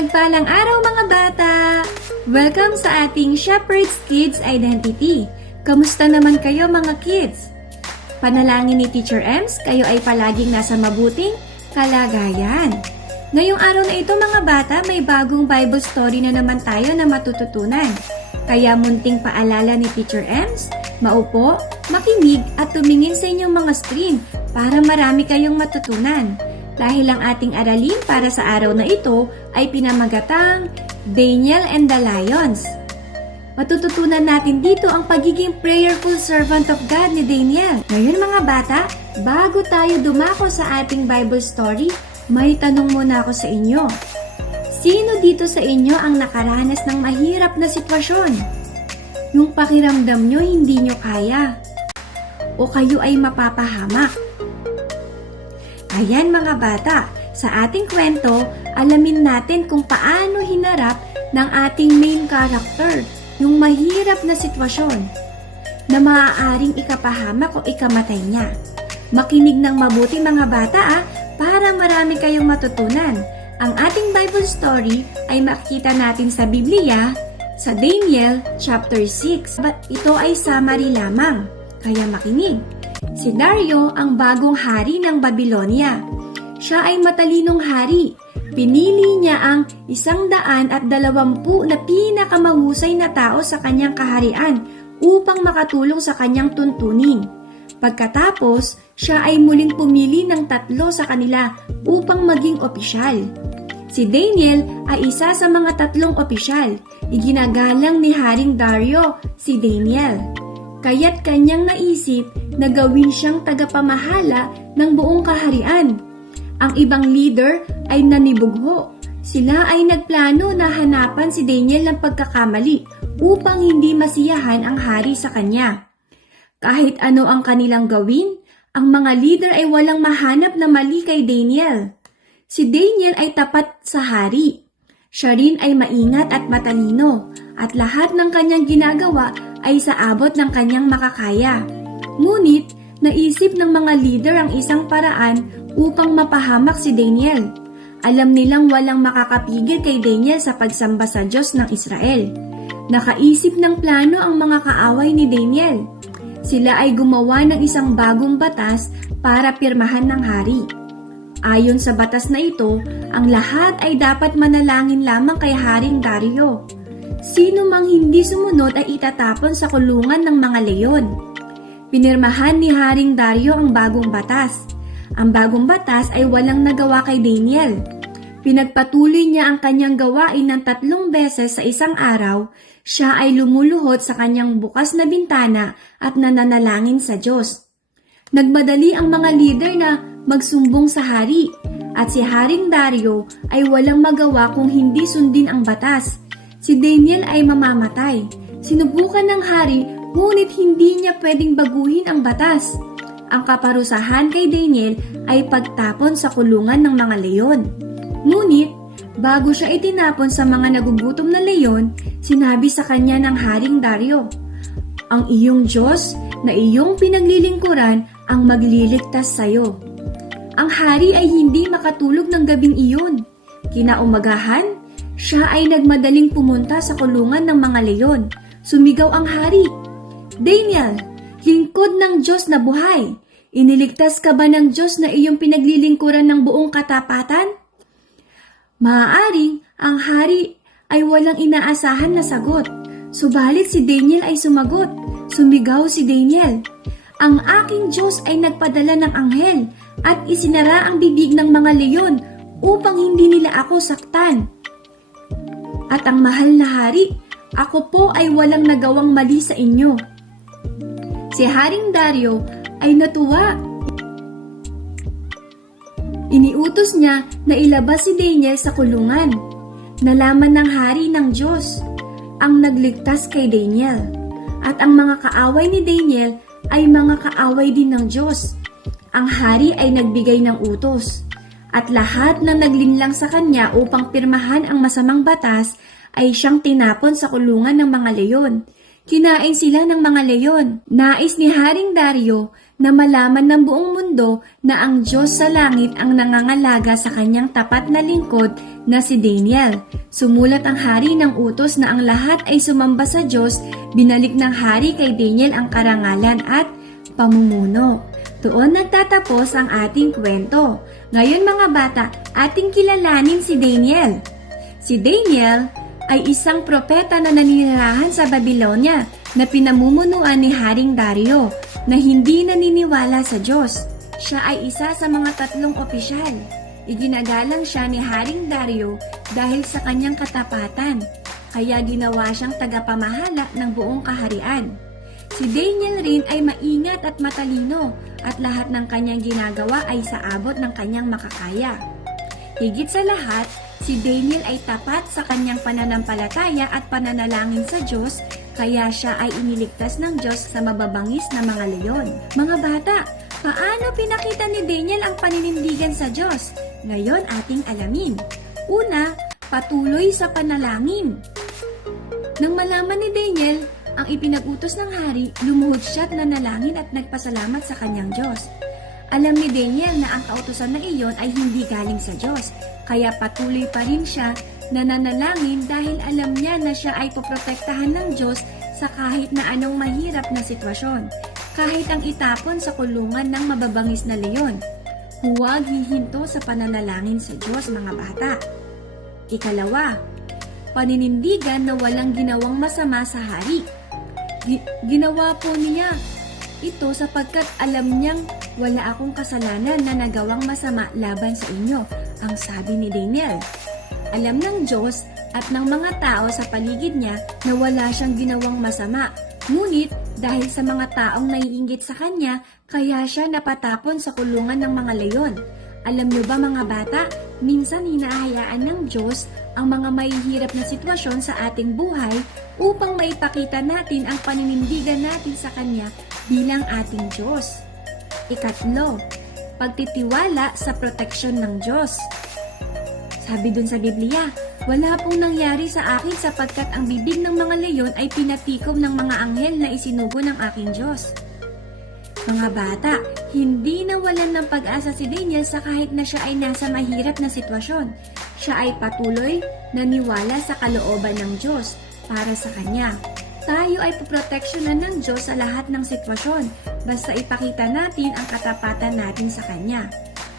Mapagpalang araw mga bata! Welcome sa ating Shepherd's Kids Identity. Kamusta naman kayo mga kids? Panalangin ni Teacher Ems, kayo ay palaging nasa mabuting kalagayan. Ngayong araw na ito mga bata, may bagong Bible story na naman tayo na matututunan. Kaya munting paalala ni Teacher Ems, maupo, makinig at tumingin sa inyong mga screen para marami kayong matutunan. Dahil ang ating aralin para sa araw na ito ay pinamagatang Daniel and the Lions. Matututunan natin dito ang pagiging prayerful servant of God ni Daniel. Ngayon mga bata, bago tayo dumako sa ating Bible story, may tanong muna ako sa inyo. Sino dito sa inyo ang nakaranas ng mahirap na sitwasyon? Yung pakiramdam nyo hindi nyo kaya? O kayo ay mapapahamak? Ayan mga bata, sa ating kwento, alamin natin kung paano hinarap ng ating main character yung mahirap na sitwasyon na maaaring ikapahamak o ikamatay niya. Makinig ng mabuti mga bata ah, para marami kayong matutunan. Ang ating Bible story ay makikita natin sa Biblia sa Daniel chapter 6. But ito ay summary lamang, kaya makinig. Si Dario ang bagong hari ng Babylonia. Siya ay matalinong hari. Pinili niya ang isang daan at dalawampu na pinakamahusay na tao sa kanyang kaharian upang makatulong sa kanyang tuntunin. Pagkatapos, siya ay muling pumili ng tatlo sa kanila upang maging opisyal. Si Daniel ay isa sa mga tatlong opisyal. Iginagalang ni Haring Dario si Daniel. Kaya't kanyang naisip na gawin siyang tagapamahala ng buong kaharian. Ang ibang leader ay nanibugho. Sila ay nagplano na hanapan si Daniel ng pagkakamali upang hindi masiyahan ang hari sa kanya. Kahit ano ang kanilang gawin, ang mga leader ay walang mahanap na mali kay Daniel. Si Daniel ay tapat sa hari. Siya rin ay maingat at matalino at lahat ng kanyang ginagawa ay sa abot ng kanyang makakaya. Ngunit, naisip ng mga leader ang isang paraan upang mapahamak si Daniel. Alam nilang walang makakapigil kay Daniel sa pagsamba sa Diyos ng Israel. Nakaisip ng plano ang mga kaaway ni Daniel. Sila ay gumawa ng isang bagong batas para pirmahan ng hari. Ayon sa batas na ito, ang lahat ay dapat manalangin lamang kay Haring Dario. Sino mang hindi sumunod ay itatapon sa kulungan ng mga leyon. Pinirmahan ni Haring Dario ang bagong batas. Ang bagong batas ay walang nagawa kay Daniel. Pinagpatuloy niya ang kanyang gawain ng tatlong beses sa isang araw, siya ay lumuluhod sa kanyang bukas na bintana at nananalangin sa Diyos. Nagmadali ang mga leader na magsumbong sa hari at si Haring Dario ay walang magawa kung hindi sundin ang batas. Si Daniel ay mamamatay. Sinubukan ng hari ngunit hindi niya pwedeng baguhin ang batas. Ang kaparusahan kay Daniel ay pagtapon sa kulungan ng mga leyon. Ngunit, bago siya itinapon sa mga nagugutom na leyon, sinabi sa kanya ng Haring Dario, Ang iyong Diyos na iyong pinaglilingkuran ang magliligtas sa iyo. Ang hari ay hindi makatulog ng gabing iyon. Kinaumagahan, siya ay nagmadaling pumunta sa kulungan ng mga leyon. Sumigaw ang hari, Daniel, lingkod ng Diyos na buhay, iniligtas ka ba ng Diyos na iyong pinaglilingkuran ng buong katapatan? Maaaring ang hari ay walang inaasahan na sagot. Subalit si Daniel ay sumagot. Sumigaw si Daniel. Ang aking Diyos ay nagpadala ng anghel at isinara ang bibig ng mga leyon upang hindi nila ako saktan. At ang mahal na hari, ako po ay walang nagawang mali sa inyo. Si Haring Dario ay natuwa. Iniutos niya na ilabas si Daniel sa kulungan. Nalaman ng hari ng Diyos ang nagligtas kay Daniel. At ang mga kaaway ni Daniel ay mga kaaway din ng Diyos. Ang hari ay nagbigay ng utos. At lahat na naglinlang sa kanya upang pirmahan ang masamang batas ay siyang tinapon sa kulungan ng mga leyon. Kinain sila ng mga leyon. Nais ni Haring Dario na malaman ng buong mundo na ang Diyos sa langit ang nangangalaga sa kanyang tapat na lingkod na si Daniel. Sumulat ang hari ng utos na ang lahat ay sumamba sa Diyos, binalik ng hari kay Daniel ang karangalan at pamumuno. Doon nagtatapos ang ating kwento. Ngayon mga bata, ating kilalanin si Daniel. Si Daniel ay isang propeta na naninirahan sa Babylonia na pinamumunuan ni Haring Dario na hindi naniniwala sa Diyos. Siya ay isa sa mga tatlong opisyal. Iginagalang siya ni Haring Dario dahil sa kanyang katapatan, kaya ginawa siyang tagapamahala ng buong kaharian. Si Daniel rin ay maingat at matalino at lahat ng kanyang ginagawa ay sa abot ng kanyang makakaya. Higit sa lahat, si Daniel ay tapat sa kanyang pananampalataya at pananalangin sa Diyos kaya siya ay iniligtas ng Diyos sa mababangis na mga leyon. Mga bata, paano pinakita ni Daniel ang paninindigan sa Diyos? Ngayon ating alamin. Una, patuloy sa panalangin. Nang malaman ni Daniel ang ipinag-utos ng hari, lumuhod siya at nanalangin at nagpasalamat sa kanyang Diyos. Alam ni Daniel na ang kautusan na iyon ay hindi galing sa Diyos, kaya patuloy pa rin siya na nanalangin dahil alam niya na siya ay poprotektahan ng Diyos sa kahit na anong mahirap na sitwasyon, kahit ang itapon sa kulungan ng mababangis na leyon. Huwag hihinto sa pananalangin sa Diyos mga bata. Ikalawa, paninindigan na walang ginawang masama sa hari. Gi- ginawa po niya ito sapagkat alam niyang wala akong kasalanan na nagawang masama laban sa inyo, ang sabi ni Daniel. Alam ng Diyos at ng mga tao sa paligid niya na wala siyang ginawang masama. Ngunit dahil sa mga taong naiinggit sa kanya, kaya siya napatapon sa kulungan ng mga leyon. Alam niyo ba mga bata, minsan hinahayaan ng Diyos ang mga mahihirap na sitwasyon sa ating buhay upang maipakita natin ang paninindigan natin sa Kanya bilang ating Diyos. Ikatlo, pagtitiwala sa proteksyon ng Diyos. Sabi dun sa Biblia, wala pong nangyari sa akin sapagkat ang bibig ng mga leyon ay pinatikom ng mga anghel na isinugo ng aking Diyos. Mga bata, hindi nawalan ng pag-asa si Daniel sa kahit na siya ay nasa mahirap na sitwasyon. Siya ay patuloy naniwala sa kalooban ng Diyos para sa kanya. Tayo ay poproteksyonan ng Diyos sa lahat ng sitwasyon basta ipakita natin ang katapatan natin sa Kanya.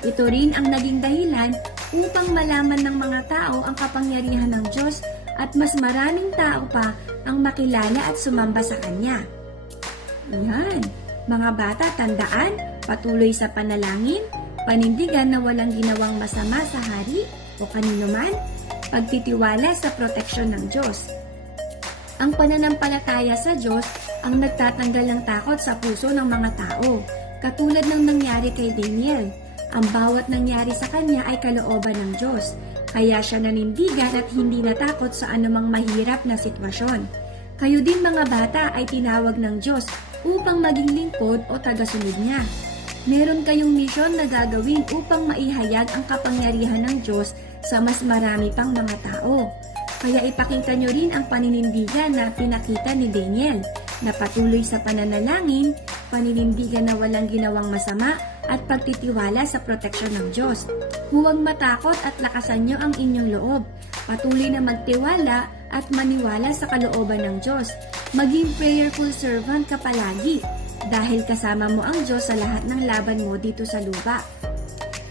Ito rin ang naging dahilan upang malaman ng mga tao ang kapangyarihan ng Diyos at mas maraming tao pa ang makilala at sumamba sa Kanya. Yan. Mga bata, tandaan, patuloy sa panalangin, panindigan na walang ginawang masama sa hari o kanino man, pagtitiwala sa proteksyon ng Diyos. Ang pananampalataya sa Diyos ang nagtatanggal ng takot sa puso ng mga tao, katulad ng nangyari kay Daniel. Ang bawat nangyari sa kanya ay kalooban ng Diyos, kaya siya nanindigan at hindi natakot sa anumang mahirap na sitwasyon. Kayo din mga bata ay tinawag ng Diyos upang maging lingkod o tagasunod niya. Meron kayong misyon na gagawin upang maihayag ang kapangyarihan ng Diyos sa mas marami pang mga tao. Kaya ipakita nyo rin ang paninindigan na pinakita ni Daniel na patuloy sa pananalangin, paninindigan na walang ginawang masama at pagtitiwala sa proteksyon ng Diyos. Huwag matakot at lakasan nyo ang inyong loob. Patuloy na magtiwala at maniwala sa kalooban ng Diyos. Maging prayerful servant ka palagi dahil kasama mo ang Diyos sa lahat ng laban mo dito sa lupa.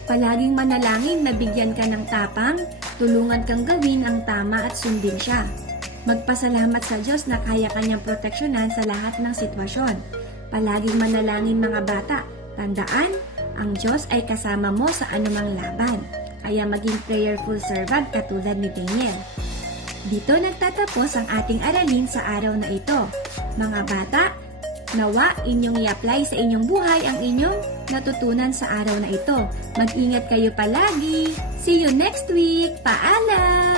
Palaging manalangin na bigyan ka ng tapang, tulungan kang gawin ang tama at sundin siya. Magpasalamat sa Diyos na kaya kanyang proteksyonan sa lahat ng sitwasyon. Palaging manalangin mga bata, tandaan, ang Diyos ay kasama mo sa anumang laban. Kaya maging prayerful servant katulad ni Daniel. Dito nagtatapos ang ating aralin sa araw na ito. Mga bata, nawa inyong i-apply sa inyong buhay ang inyong natutunan sa araw na ito. Mag-ingat kayo palagi. See you next week. Paalam!